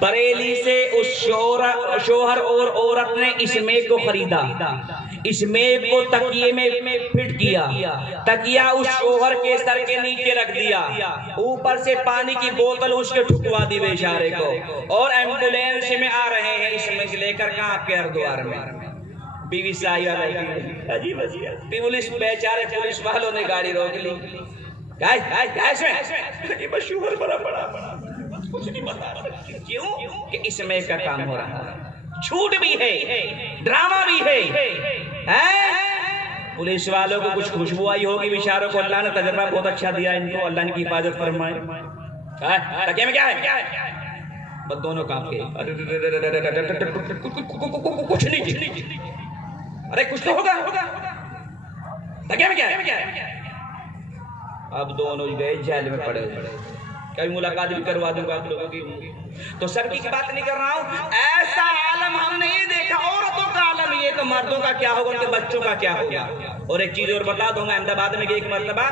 بریلی سے اس شوہر اور عورت نے اس میز کو خریدا، اس میز کو تکیے میں فٹ کیا، تکیہ اس شوہر کے سر کے نیچے رکھ دیا، اوپر سے پانی کی بوتل اس کے ٹھکوا دی بیچارے کو، اور ایمبولینس میں آ رہے ہیں اس میز لے کر کہاں آپ کے ہردوار میں۔ بیوی صاحبہ عجیب پولیس بیچارے پولیس والوں نے گاڑی روک لی، شوہر بڑا بڑا کچھ نہیں بتا رہا، کیوں کہ اس میں کا کام ہو رہا ہے، جھوٹ بھی ہے، ڈرامہ بھی ہے۔ پولیس والوں کو کچھ خوشبو آئی ہوگی بیچاروں کو، اللہ نے تجربہ بہت اچھا دیا ان کو، اللہ ان کی حفاظت فرمائے۔ تکیے میں کیا ہے؟ بس دونوں کام کے کچھ نہیں، ارے کچھ تو ہوگا، تکیے میں کیا ہے؟ اب دونوں گئے جیل میں پڑے ہوئے، کبھی ملاقات بھی کروا دوں گا آپ لوگوں کی۔ تو سر کی بات نہیں کر رہا ہوں، ایسا عالم ہم نے یہ دیکھا، عورتوں کا عالم یہ تو مردوں کا کیا ہوگا، ان کے بچوں کا کیا ہوگا۔ اور ایک چیز اور بتا دوں میں، احمد آباد میں ایک مرتبہ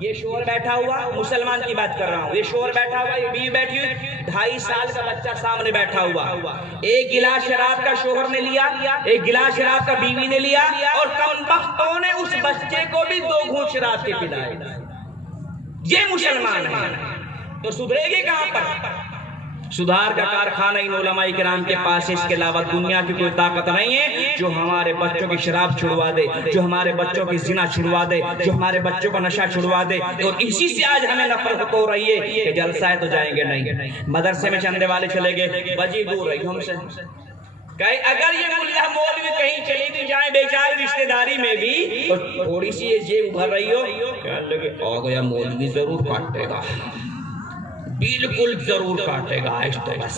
یہ شوہر بیٹھا ہوا، مسلمان کی بات کر رہا ہوں، یہ شوہر بیٹھا ہوا، یہ بیوی بیٹھی ہوئی، 2.5 سال کا بچہ سامنے بیٹھا ہوا، ایک گلاس شراب کا شوہر نے لیا، ایک گلاس شراب کا بیوی نے لیا، اور کم بختوں نے اس بچے کو بھی 2 گھونٹ شراب کے پلائے۔ یہ مسلمان ہے تو سدھرے گی کہاں پر؟ سدھار کا کارخانہ ان علماء کرام کے پاس ہے، اس کے علاوہ دنیا کی کوئی طاقت نہیں ہے جو ہمارے بچوں کی شراب چھڑوا دے، جو ہمارے بچوں کی زنا چھڑوا دے، جو ہمارے بچوں کا نشہ چھڑوا دے۔ اور اسی سے آج ہمیں نفرت ہو رہی ہے کہ جلسہ ہے تو جائیں گے نہیں، مدرسے میں چندے والے چلے گئے، بجی دور رہی ہم سے، اگر یہ ملہ مولوی کہیں چلی تو جائیں بیچارے رشتہ داری میں بھی، اور تھوڑی سی یہ جیب بھر رہی ہو، کہنے لگے آ گیا مولوی ضرور کاٹے گا، بالکل ضرور کاٹے گا، آہستہ بس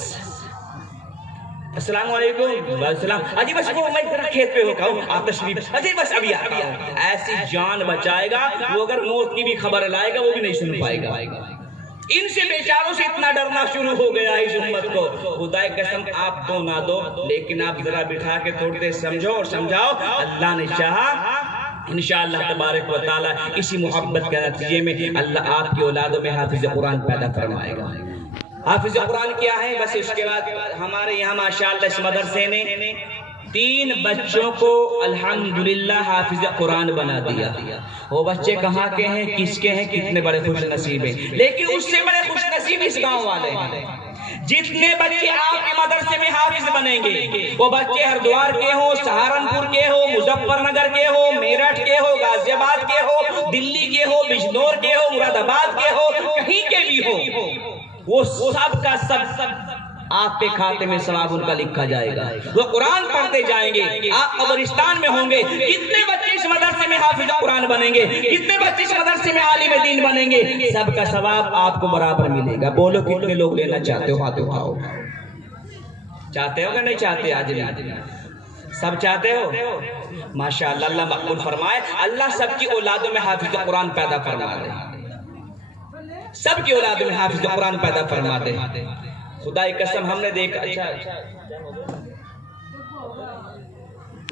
السلام علیکم السلام، اجی بس وہ میں ذرا کھیت پہ ہوتا ہوں، آپ تشریف، اجی بس ابھی آتا ہوں۔ ایسی جان بچائے گا وہ، اگر موت کی بھی خبر لائے گا وہ بھی نہیں سن پائے گا۔ ان سے بیچاروں سے اتنا ڈرنا شروع ہو گیا اس امت کو، خدا کی قسم آپ دو نہ دو، لیکن آپ ذرا بٹھا کے تھوڑی دیر سمجھو اور سمجھاؤ، اللہ نے چاہا انشاءاللہ تبارک و تعالی اسی محبت کے نتیجے میں اللہ آپ کی اولادوں میں حافظ قرآن پیدا فرمائے گا۔ حافظ قرآن کیا ہے؟ بس اس کے بعد ہمارے یہاں ماشاءاللہ اس مدرسے نے 3 بچوں کو الحمدللہ حافظ قرآن بنا دیا۔ وہ بچے کہاں کے ہیں، کس کے ہیں، کتنے بڑے خوش نصیب ہیں، لیکن اس سے بڑے خوش نصیب اس گاؤں والے ہیں۔ جتنے بچے آپ کے مدرسے میں حافظ بنیں گے، وہ بچے ہردوار کے ہو، سہارنپور کے ہو، مظفر نگر کے ہو، میرٹھ کے ہو، غازی آباد کے ہو، دلی کے ہو، بجنور کے ہو، مراد آباد کے ہو، کہیں کے بھی ہو، وہ سب کا سب آپ کے کھاتے میں ثواب ان کا لکھا جائے گا۔ وہ قرآن پڑھتے جائیں گے، آپ قبرستان میں ہوں گے، کتنے بچے اس مدرسے میں حافظ قرآن بنیں گے، کتنے بچے اس مدرسے میں عالم دین بنیں گے، سب کا ثواب آپ کو برابر ملے گا۔ بولو کتنے لوگ لینا چاہتے ہو، ہاتھ اٹھاؤ۔ چاہتے ہو کہ نہیں چاہتے؟ آج سب چاہتے ہو؟ ماشاءاللہ، اللہ مقبول فرمائے، اللہ سب کی اولادوں میں حافظ قرآن پیدا فرما دے، سب کی اولادوں میں حافظ قرآن پیدا فرما دے۔ خدا کی قسم ہم نے دیکھا،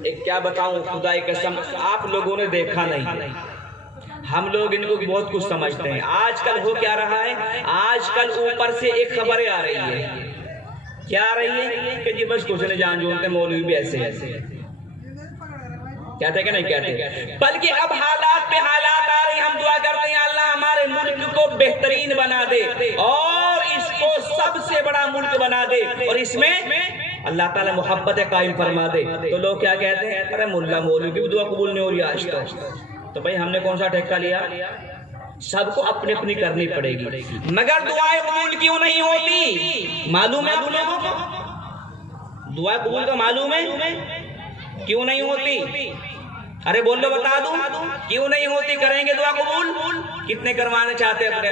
ایک کیا بتاؤں، خدا کی قسم آپ لوگوں نے دیکھا نہیں، ہم لوگ ان کو بہت کچھ سمجھتے ہیں۔ آج کل ہو کیا رہا ہے، آج کل اوپر سے ایک خبریں آ رہی ہے، کیا آ رہی ہے کہ جی بس کچھ نہیں جان جونتے، مولوی بھی ایسے کہتے کہ نہیں کہتے، بلکہ اب حالات پہ حالات آ رہی، ہم دعا کرتے ہیں اللہ ہمارے ملک کو بہترین بنا دے اور اس کو سب سے بڑا ملک بنا دے، اور اس میں اللہ تعالیٰ محبت قائم فرما دے۔ تو لوگ کیا کہتے ہیں، ارے ملا مولوی کی بھی دعا قبول نہیں ہو رہی آج تو بھائی ہم نے کون سا ٹھیکہ لیا؟ سب کو اپنی اپنی کرنی پڑے گی، مگر دعائیں قبول کیوں نہیں ہوتی؟ معلوم ہے آپ لوگوں کو دعا قبول کا معلوم ہے کیوں نہیں ہوتی؟ ارے بول لو، بتا دوں کیوں نہیں ہوتی؟ کریں گے دعا قبول؟ کتنے کروانا چاہتے ہیں؟ اپنے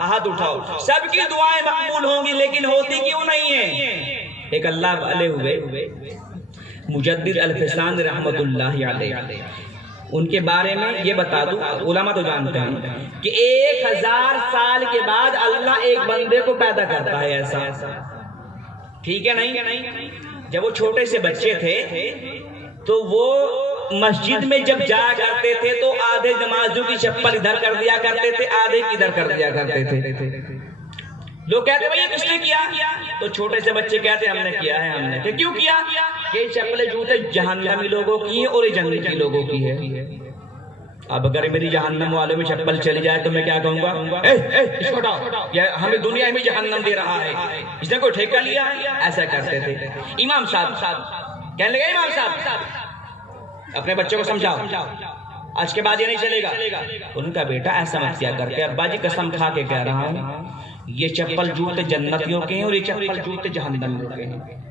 ہاتھ اٹھاؤ۔ سب کی دعائیں مقبول ہوں گی، لیکن ہوتی کیوں نہیں ہے؟ ایک اللہ والے ہوئے مجدد الفسان رحمت اللہ علیہ، ان کے بارے میں یہ بتا دوں، علماء تو جانتے ہیں کہ 1000 سال کے بعد اللہ ایک بندے کو پیدا کرتا ہے، ایسا ٹھیک ہے نہیں؟ جب وہ چھوٹے سے بچے تھے تو وہ مسجد میں جب جا کرتے تھے تو آدھے نمازوں کی چپل ادھر کر دیا کرتے تھے، آدھے ادھر کر دیا کرتے تھے۔ لوگ کہتے ہیں بھائی یہ کس نے کیا؟ تو چھوٹے سے بچے کہتے ہیں ہم نے کیا ہے، ہم نے کہ کیوں کیا؟ کہ چپلے جوتے جہنمی لوگوں کی ہیں اور یہ جنتی لوگوں کی ہے۔ اب اگر میری جہنم والوں میں چپل چلی جائے تو میں کیا کہوں گا؟ اس کو ہٹاؤ، ہمیں دنیا میں جہنم دے رہا ہے، اس نے کوئی ٹھیکہ لیا ہے؟ ایسا کرتے تھے۔ امام صاحب کہنے لگے امام صاحب اپنے بچوں کو سمجھاؤ، آج کے بعد یہ نہیں چلے گا۔ ان کا بیٹا ایسا مت کیا کر کے، ابا جی قسم کھا کے کہہ رہا ہوں یہ چپل جوتے جنتیوں کے ہیں اور یہ چپل جوتے جہنمیوں کے ہیں۔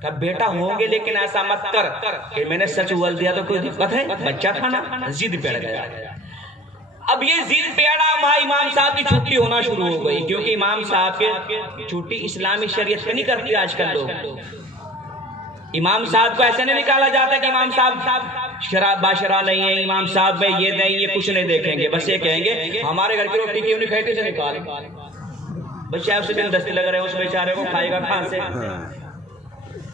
کہا بیٹا ہوں گے لیکن ایسا مت کر کہ میں نے سچ بول دیا تو کوئی دقت ہے، بچہ تھا نا، ضد پڑ گیا۔ اب یہ ضد پیڑا امام صاحب کی چھٹی ہونا شروع ہو گئی، کیونکہ امام صاحب کے چھٹی اسلامی شریعت میں نہیں کرتی آج کل لوگ۔ امام صاحب کو ایسے نہیں نکالا جاتا کہ امام صاحب شراب باشرہ نہیں ہے، امام صاحب میں یہ نہیں، یہ کچھ نہیں دیکھیں گے، بس یہ کہیں گے ہمارے گھر کی روٹی کیوں نہیں کھاتے سے نکال، بچہ اسے دن دستی لگ رہے ہیں، اس بیچارے کو کھائے گا کہاں سے؟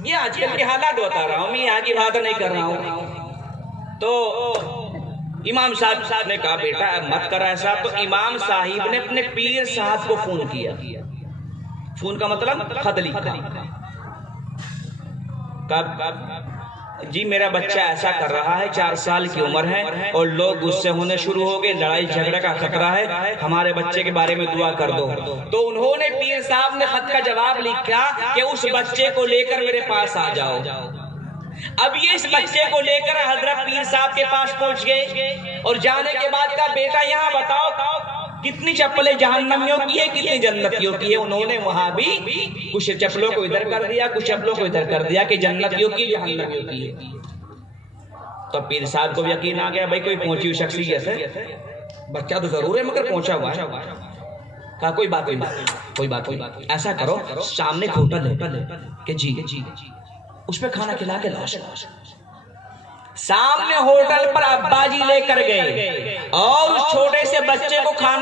یہ آج کل کے حالات بتا رہا ہوں، میں یہاں کی بات نہیں کر رہا ہوں۔ تو امام صاحب نے کہا بیٹا مت کر ایسا۔ تو امام صاحب نے اپنے پیر صاحب کو فون کیا، فون کا مطلب خط لکھا، جی میرا بچہ ایسا کر رہا ہے، 4 سال کی عمر ہے اور لوگ غصے ہونے شروع ہو گئے، لڑائی جھگڑے کا خطرہ ہے، ہمارے بچے کے بارے میں دعا کر دو۔ تو انہوں نے پیر صاحب نے خط کا جواب لکھا کہ اس بچے کو لے کر میرے پاس آ جاؤ۔ اب یہ اس بچے کو لے کر حضرت پیر صاحب کے پاس پہنچ گئے اور جانے کے بعد کہا بیٹا یہاں بتاؤ کتنی چپلیں جہنمیوں کی ہے کتنی جنتیوں کی ہے؟ انہوں نے وہاں بھی کچھ چپلوں کو ادھر کر دیا، کچھ چپلوں کو ادھر کر دیا کہ جنتیوں کی جہنمیوں کی ہے۔ تو پیر صاحب کو یقین آ گیا بھائی کوئی پہنچی ہوئی شخصیت ہے، بچہ تو ضرور ہے مگر پہنچا ہوا ہے۔ کہا کوئی بات نہیں، ایسا کرو سامنے ہوٹل ہے کہ جی اس پہ کھانا کھلا کے لاؤ۔ سامنے ہوٹل پر ابا جی لے کر گئے اور اس چھوٹے سے بچے کو کھانا